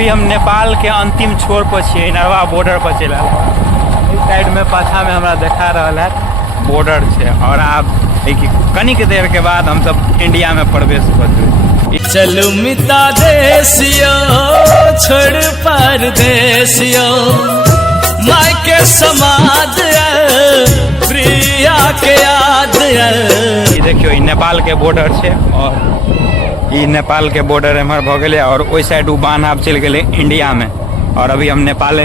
अभी हम नेपाल के अंतिम छोर पर छे, नरवा बॉर्डर पर चल साइड में पाछा में हमरा देखा रहा है बॉर्डर है। और आप कनिक देर के बाद हम सब इंडिया में प्रवेश कर चलू मिता देसियो छोड़ परदेसियो माय के समाज प्रिया के याद। ये देखियो नेपाल के बॉर्डर है और ये नेपाल के बॉर्डर हमारे भ गए और ओई साइड उ बांध आप चल गए इंडिया में। और अभी हम नेपाल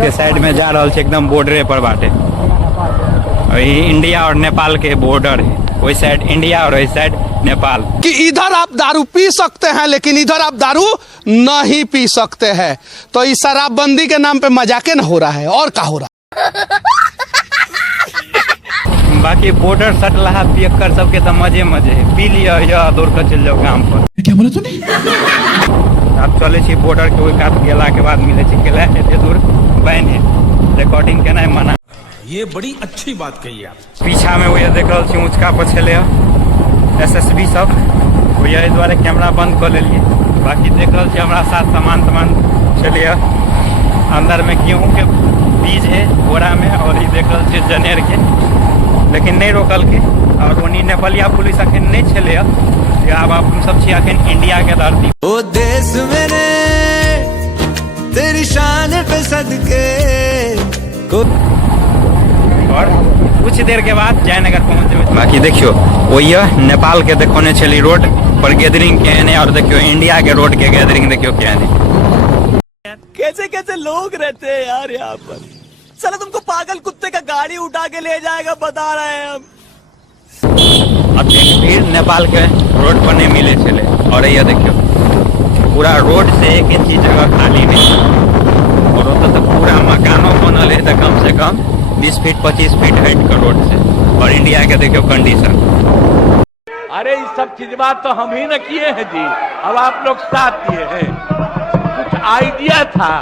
के साइड में जा रहा एकदम बॉर्डरे पर बाटे। और ये इंडिया और नेपाल के बॉर्डर है, वही साइड इंडिया और वही साइड नेपाल। कि इधर आप दारू पी सकते हैं लेकिन इधर आप दारू नहीं पी सकते हैं। तो इस शराबबंदी के नाम पे मजाक न हो रहा है और क्या हो रहा है। बाकी बॉर्डर सटला पियक्कर सबके तो मजे मजे है, पी लिया या दौड़ कर चल जाओ काम पर। क्या बोला तूने? आप चले छी बॉर्डर के ओई कात गेला के बाद मिले छी केला एते दूर बैन है, रिकॉर्डिंग केना है मना। ये बड़ी अच्छी बात कही आप। पीछा में वही देख रहा छी ऊंचका पर छले एसएसबी सब, वही द्वारा कैमरा बंद कर लेलिए। बाकी देख रहा छी हमारा साथ सामान चलिए अंदर में गेहूँ के बीज है बोरा में, और ये देख रहा छी जनेर के, लेकिन नहीं रोकल के। और उन्हीं नेपालिया पुलिस अखन नहीं छले अब आप सब छी अखन इंडिया के धरती। ओ देश मेरे तेरी शान पे सदके और कुछ देर के बाद जयनगर पहुंच जाए। बाकी देखियो वही नेपाल के देखोने चली रोड पर गैदरिंग के है, और देखियो इंडिया के रोड के गैदरिंग देखियो क्या है। कैसे कैसे लोग रहते हैं यार यहाँ पर। चलो तुमको पागल कुत्ते का गाड़ी उठा के ले जाएगा बता रहे हैं हम। अब फिर नेपाल के रोड पर नहीं मिले चले। और ये देखियो पूरा रोड से एक इंच जगह खाली नहीं, और तो पूरा मकानों बनल है तो कम से कम 20 फीट 25 फीट हाइट का रोड से। और इंडिया के देखियो कंडीशन। अरे ये सब चीज बात तो हम ही न किए हैं जी, अब आप लोग साथ दिए हैं, कुछ आइडिया था।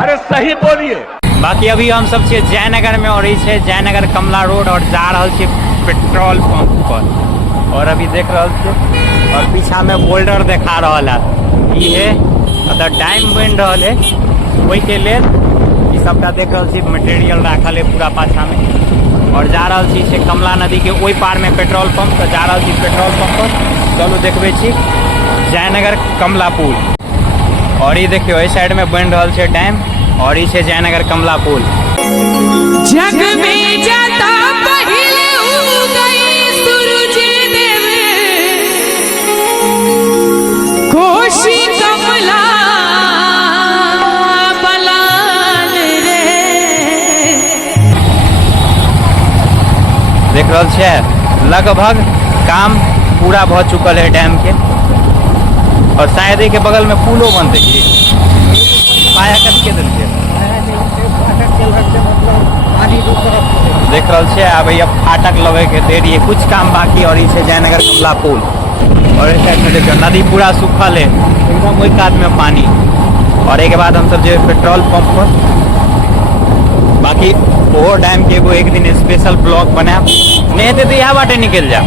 अरे सही बोलिए। बाकी अभी हम सब छे जयनगर में, और इसे जयनगर कमला रोड और जा रहा छे पेट्रोल पंप पर। और अभी देख रहा छे और पीछा में बोल्डर देखा रहा है, ये मतलब टाइम बन रहा है वही के लेल सबका देख रहा छी मटेरियल रखल है पूरा पाछा में। और जा रहा छी से कमला नदी के ओई पार में पेट्रोल पंप, तो जा रहा छी पेट्रोल पंप पर। चलो देखबे छी जयनगर कमला पुल। और ये देखियो इस साइड में बन रहा है डैम, और इसे जयनगर कमला पुल। जग में जाता पहिले उगई सूरज देव, कोशी कमला देख रहा है लगभग काम पूरा भ चुकल है डैम के। और शायद के बगल में पुलो बनते पाया कट के देख रहा है। अब ये फाटक लगे के देरी है, कुछ काम बाकी। और इसे जयनगर कमला पुल, और इस साइड में देखिए नदी पूरा सूखल है एकदम वही कात में पानी। और एक बाद हम सब जो पेट्रोल पंप पर बाकी वो डैम के एगो एक दिन स्पेशल ब्लॉग बना नहीं तो यहाँ बाटे निकल जा।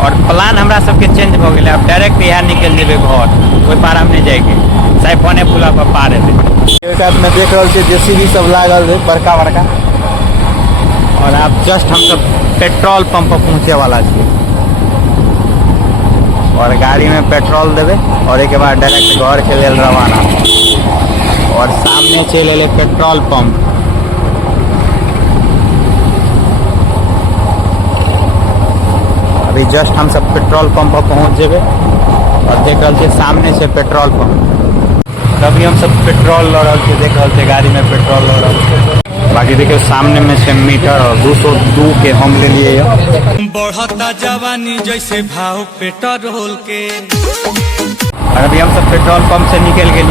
और प्लान हमरा सबके चेंज हो गया, अब डायरेक्ट यहाँ निकल जेबे घर, कोई पार हम नहीं जाएंगे साइफोने पुला पर पार है। में देख रहा है जेसीबी सब लागल है बड़का बड़का। और आप जस्ट हम सब पेट्रोल पंप पर पहुँचे वाला छे, और गाड़ी में पेट्रोल देवे और एक बाद डायरेक्ट घर के लेल रवाना। और सामने चले ले पेट्रोल पंप। अभी जस्ट हम सब पेट्रोल पंप पर पहुंच जेबे, और देख रहे थे सामने से पेट्रोल पंप। अभी हम सब पेट्रोल ल रहा थे, देख रहे थे गाड़ी में पेट्रोल ल रहा। बाकी देखिए सामने में से मीटर और 202 के हम ले लिए। बढ़ता जवानी जैसे भाव पेट्रोल के। और अभी हम सब पेट्रोल पंप से निकल गए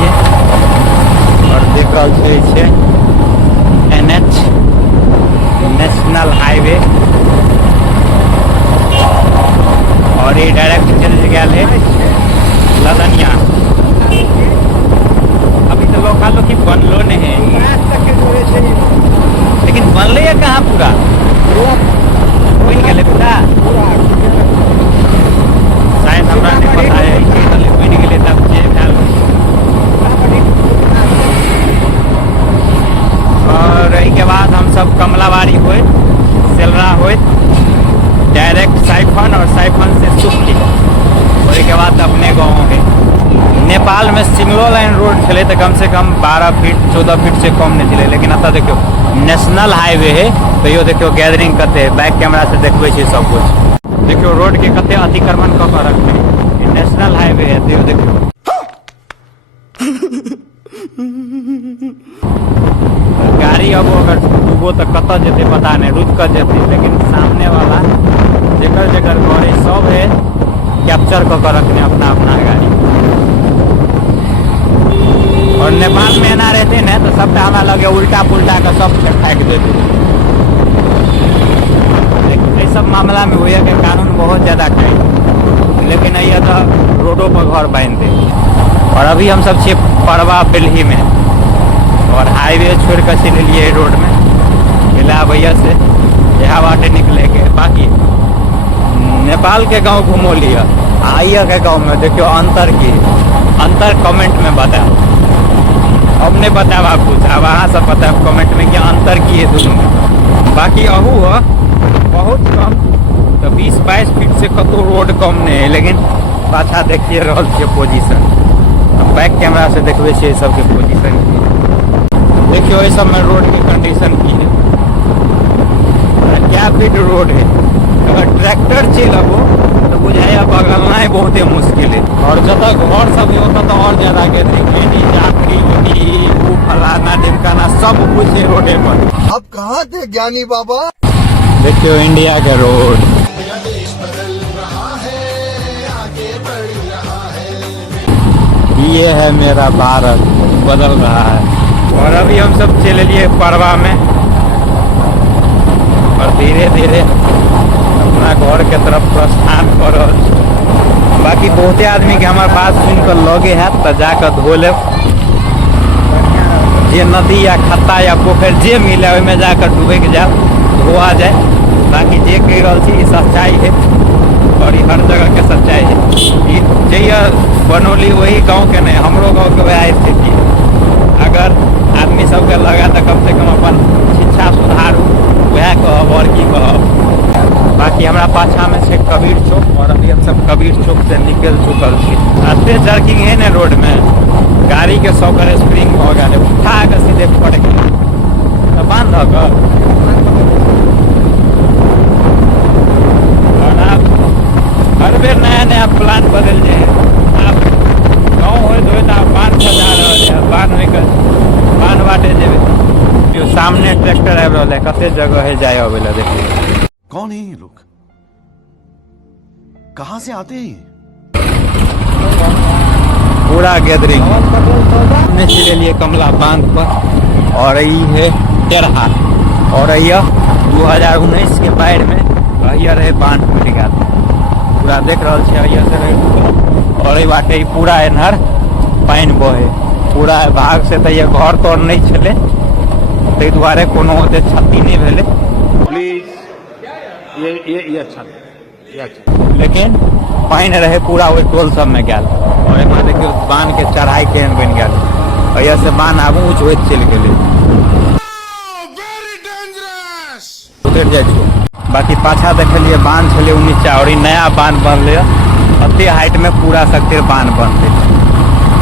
और देख रहे थे NH नेशनल हाईवे, और ये डायरेक्ट चल गया है लदनिया। अभी तो लोग की बनलो नहीं है, लेकिन बनले है कहाँ पूरा बन गए बेटा, शायद हमरा नहीं पता है। नेपाल में सिंगल लाइन रोड चले तो कम से कम 12 फीट 14 फीट से कम नहीं चले, लेकिन अब देखियो नेशनल हाईवे है तो यो देखियो गैदरिंग करते बैक कैमरा से देखबे छी सब कुछ। देखियो रोड के कते अतिक्रमण क के रखते, नेशनल हाईवे है तो यो देखियो गाड़ी अब अगर डूबो तो कत जेते पता नहीं, रुक कर जेते, लेकिन सामने वाला जेकर जेकर घर है सब है कैप्चर कर के रखने अपना अपना गाड़ी। और नेपाल में ना रहते ना तो सबका हमारा लगे उल्टा पुल्टा का सब फेंक देते। इस सब मामला में हुआ कि कानून बहुत ज्यादा खाई, लेकिन ये तो रोडों पर घर बांधते। और अभी हम सब छे परवा बेल्ही में और हाईवे छोड़ कर चले लिए रोड में मिला भैया से यहाँ बाटे निकले के। बाकी नेपाल के गांव घूमो लिया, आइया के गांव में देखियो अंतर कमेंट में बताओ। हमने बताया कुछ, अब वहाँ सब पता कमेंट में क्या अंतर किए दोनों में। बाकी अहू बहुत कम तो 20-22 फीट से कतो रोड कम नहीं है, लेकिन पाछा देखिए रहल छे पोजीशन, बैक कैमरा से देखबे छे सबके पोजीशन। देखियो ये सब में रोड की कंडीशन की है, क्या फीट रोड है। अगर ट्रैक्टर चलबो तो बुझाया बगलना ही बहुत मुश्किल है। और जब तक घर सब होता तो और ज्यादा गैदरिंग फलाना ढिमकाना सब कुछ है रोडे पर। अब कहाँ थे ज्ञानी बाबा? देखियो इंडिया के रोड, ये है मेरा भारत बदल रहा है। और अभी हम सब चले लिए परवा में और धीरे धीरे अपना घर के तरफ प्रस्थान कर रहे। बाकी बहुते आदमी के हमारे बात सुन कर लगे है तो जाकर धो ले, जे नदी या खत्ता या पोखर जे मिले में जाकर डूबे के जाओ धोआ जाए। बाकी जे कह रहा थी सच्चाई है और ये हर जगह के सच्चाई है। जैया बनौली वही गांव के नहीं, हमरो गांव के वह स्थिति है। अगर आदमी सबके लगा तो कम से कम अपन शिक्षा सुधार वह कहब और की कहब। बाकी हमारा पाछा में से कबीर चौक और अभी हम सब कबीर चौक से निकल चुकल छी। अते जर्किंग है ना रोड में, गाड़ी के सॉकर स्प्रिंग हो गए, उठा के सीधे पड़ गए तो बांध और आप हर बेर नया नया प्लान बदल जाए। आप गाँव हो तो आप बांध सजा रहे हैं, बांध बाटे जो सामने ट्रैक्टर आबि रहा है, कते जगह है जाए अबेला। देखिए कौन है ये लोग, कहाँ से आते हैं? पूरा गैदरिंग हमने चले लिए कमला बांध पर और ये है टेरहा और यह 2019 के बाढ़ में यह रहे बांध टूट गया पूरा देख रहा है से रहे। और बाटे पूरा एनहर पानी बहे पूरा भाग से तो ये घर तोड़ नहीं चले ताहि दुआरे कोनो ओते क्षति नहीं भेले। प्लीज ये अच्छा लेकिन पानी रहे पूरा वही टोल सब में गया और एमा देखियो बांध के चढ़ाई केहन बन गया और यह से बांध आगू ऊँच होइत चलि गेलै उतर जाइ छो। बाकी पाछा देखलिए बांध छले नीचा और नया बांध बनले अते हाइट में पूरा सकते बांध बनते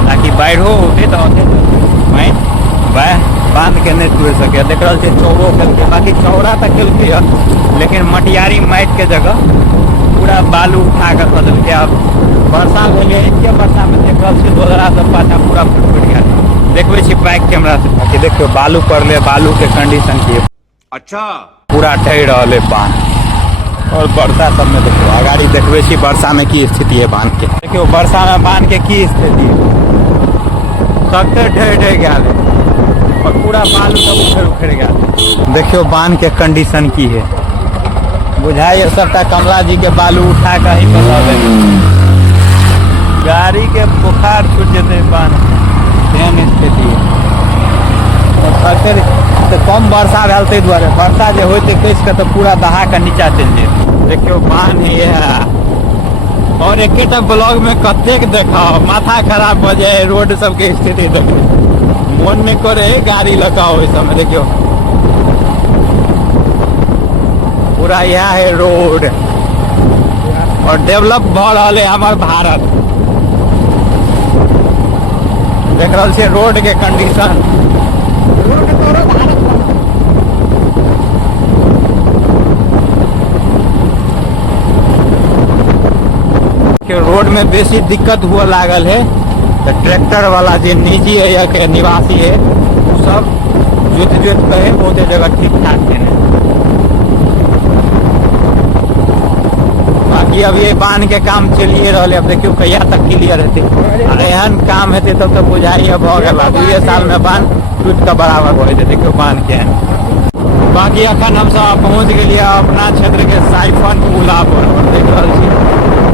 ताकि बाढ़ो उठे तो पानी वह बांध के नहीं टूट सके। देख रहा है चौड़ो खेलते, बाकी चौड़ा तो खेलते लेकिन मटियारी माइट के जगह पूरा बालू उठा कर बदल के। अब वर्षा भेले इनके वर्षा में देख रहा है दोहरा सब पाछा पूरा फुट गया। देखबे छी बैक कैमरा से बाकी देखियो बालू पड़ले, बालू के कंडीशन की अच्छा पूरा ढह रहा बांध। और वर्षा सब में देखो अगाड़ी देखबे छी वर्षा में की स्थिति है बांध के। देखियो वर्षा में बांध के की स्थिति है, सकते ढह गया और पूरा बालू सब उखड़ गया। देखियो बांध के कंडीशन की है, बुझाइए सबटा कमला जी के बालू उठा कर ही बदल गाड़ी के बुखार छूट जाते बांध एहन स्थिति है। तो कम वर्षा भेल ताहि दुआरे वर्षा जे होते कैस के तो पूरा दहा के नीचा चलि जाए। देखियो बांध है और एकेटा ब्लॉग में कतेक देखाओ माथा खराब हो जाए। रोड सबके स्थिति देखो मन में करे गाड़ी लगाओ इस समय। देखियो पूरा यह है रोड और डेवलप भ रहा है हमार भारत। देख रहल छियै रोड के कंडीशन। के रोड में बेसी दिक्कत हुआ लागल है तो ट्रैक्टर वाला जो निजी है या के निवासी है वो सब जोत के है बहुते जगह ठीक ठाक है। बाकी अब ये बांध के काम चलिए रहा है, अब देखियो कहिया तक क्लियर हेते। एहन काम हेते तब तो बुझाइए भ गेल 2 साल में बांध टूट के बराबर हो जेते। देखियो बांध के बाकी अखन हम सब पहुंच गेलिए अपना क्षेत्र के साइफन पुला पर और देख रहल छी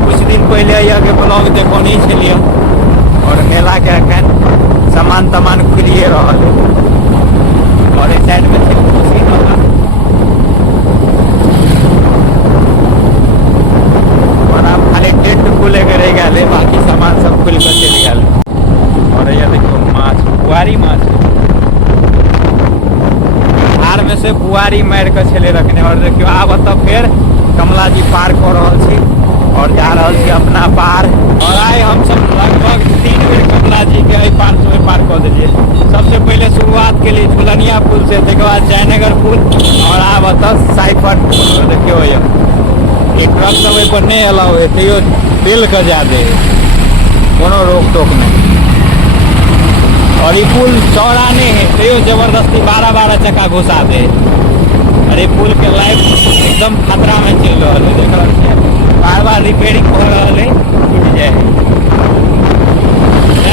कुछ दिन पहले यहाँ के ब्लॉग देखो नहीं छलिए और मेला के अखन सामान तमान खुलिए रहल और इस साइड में और अब खाली टेंट खुले के रह गए, बाकी सामान सब खुल कर चल गए। और ये देखो माछ बुआरी माछ धार में से बुआरी मार के छले रखने। और देखियो आब तो फिर कमला जी पार कर रहा छी और जा रहा छी अपना पार। और आए हम सब लगभग 3 बेर कमला जी के पार से पार कर दिलिए। सबसे पहले शुरुआत के लिए झुलनिया पुल से, उसके बाद जयनगर पुल और आब तक साइफन पुल। देखियो ये ट्रक सब पर नहीं अलाउ है तैयो दिल का जादे कोनो रोक टोक नहीं। और ये पुल चौड़ा नहीं है तैयो जबरदस्ती 12 चक्का घुसा दे। अरे पुल के लाइफ एकदम खतरा में चल रहा है। देख रहा बार बार रिपेयरिंग हो रहा है, टूट जाए।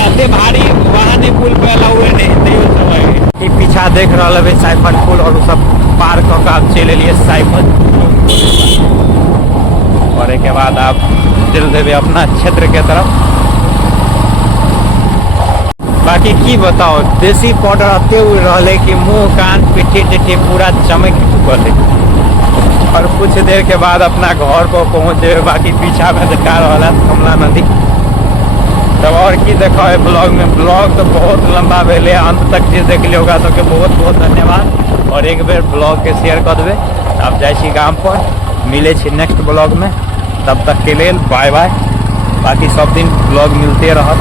ऐसे भारी वाहन पुल पे अलाउ नहीं तैयो सब। पीछा देख रहा है साइफन पुल और सब पार कर चले लिए साइफन। और एक बाद आप चल देवे अपना क्षेत्र के तरफ। बाकी की बताओ देसी पाउडर अते उड़ रहा कि मुंह कान पिठी चिट्ठी पूरा चमक चुकल है। और कुछ देर के बाद अपना घर को पहुंचे। बाकी पीछा में दिखा रहा है कमला नदी। तब और की देखा है ब्लॉग में। ब्लॉग तो बहुत लंबा भेले, अंत तक जे देख लिया होगा तो बहुत बहुत धन्यवाद। और एक बेर ब्लॉग के शेयर कर देवे। अब जाए गाम पर मिले नेक्स्ट ब्लॉग में, तब तक के लिए बाय बाय। बाकी सब दिन ब्लॉग मिलते रहत।